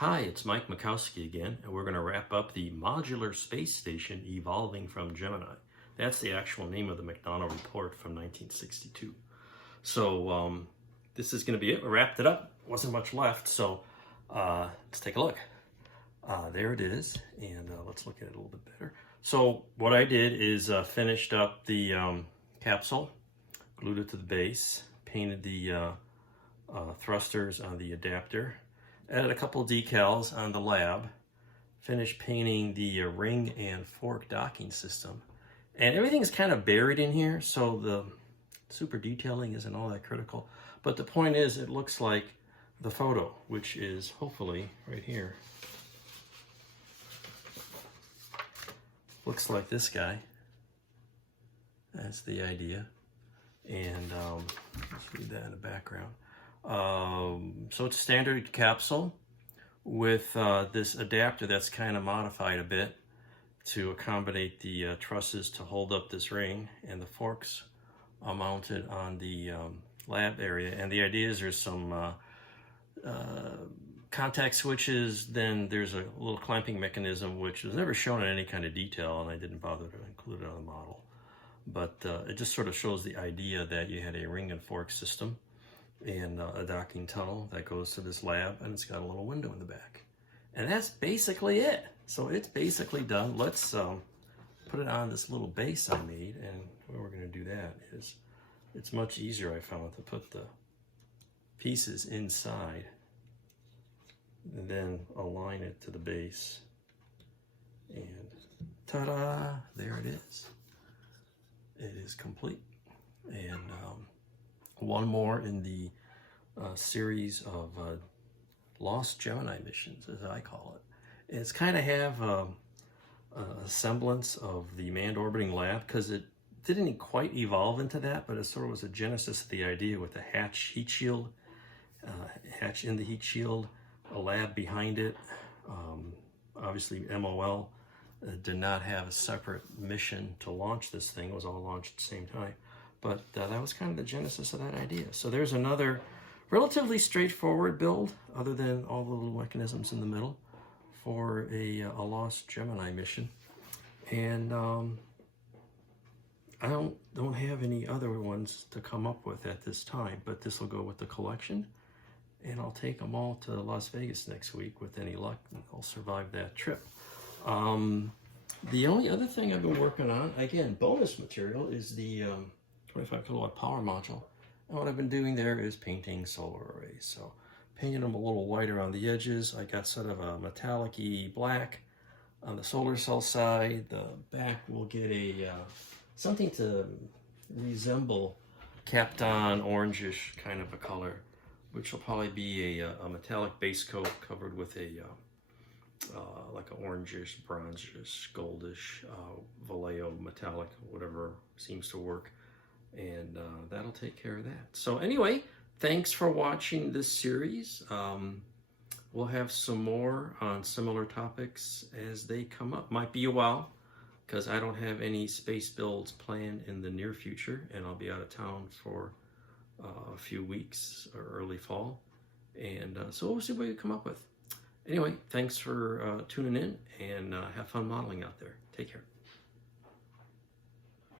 Hi, it's Mike Mikowski again, and we're going to wrap up the modular space station evolving from Gemini. That's the actual name of the McDonough report from 1962. So this is going to be it. We wrapped it up. Wasn't much left, so let's take a look. There it is, and let's look at it a little bit better. So what I did is finished up the capsule, glued it to the base, painted the thrusters on the adapter, added a couple of decals on the lab, finished painting the ring and fork docking system, and everything's kind of buried in here, so the super detailing isn't all that critical. But the point is, it looks like the photo, which is hopefully right here. Looks like this guy. That's the idea. And let's read that in the background. So it's a standard capsule with this adapter that's kind of modified a bit to accommodate the trusses to hold up this ring, and the forks are mounted on the lab area. And the idea is there's some contact switches, then there's a little clamping mechanism which was never shown in any kind of detail, and I didn't bother to include it on the model. But it just sort of shows the idea that you had a ring and fork system and a docking tunnel that goes to this lab, and it's got a little window in the back. And that's basically it. So it's basically done. Let's put it on this little base I made, and the way we're going to do that is it's much easier, I found, to put the pieces inside and then align it to the base. And ta-da! There it is. It is complete. And one more in the series of lost Gemini missions, as I call it. It's kind of have a semblance of the manned orbiting lab, because it didn't quite evolve into that, but it sort of was a genesis of the idea with the hatch heat shield, hatch in the heat shield, a lab behind it. Obviously MOL did not have a separate mission to launch this thing. It was all launched at the same time. But that was kind of the genesis of that idea. So there's another relatively straightforward build, other than all the little mechanisms in the middle, for a lost Gemini mission. And I don't have any other ones to come up with at this time, but this will go with the collection. And I'll take them all to Las Vegas next week with any luck, and I'll survive that trip. The only other thing I've been working on, again, bonus material, is the 25 kilowatt power module. And what I've been doing there is painting solar arrays. So painting them a little white around the edges. I got sort of a metallic-y black on the solar cell side. The back will get a something to resemble Kapton orangish kind of a color, which will probably be a metallic base coat covered with a like an orangish, bronzish, goldish, Vallejo metallic, whatever seems to work. And that'll take care of that. So anyway, thanks for watching this series. We'll have some more on similar topics as they come up. Might be a while, because I don't have any space builds planned in the near future, and I'll be out of town for a few weeks or early fall. And so we'll see what we come up with. Anyway, thanks for tuning in, and have fun modeling out there. Take care.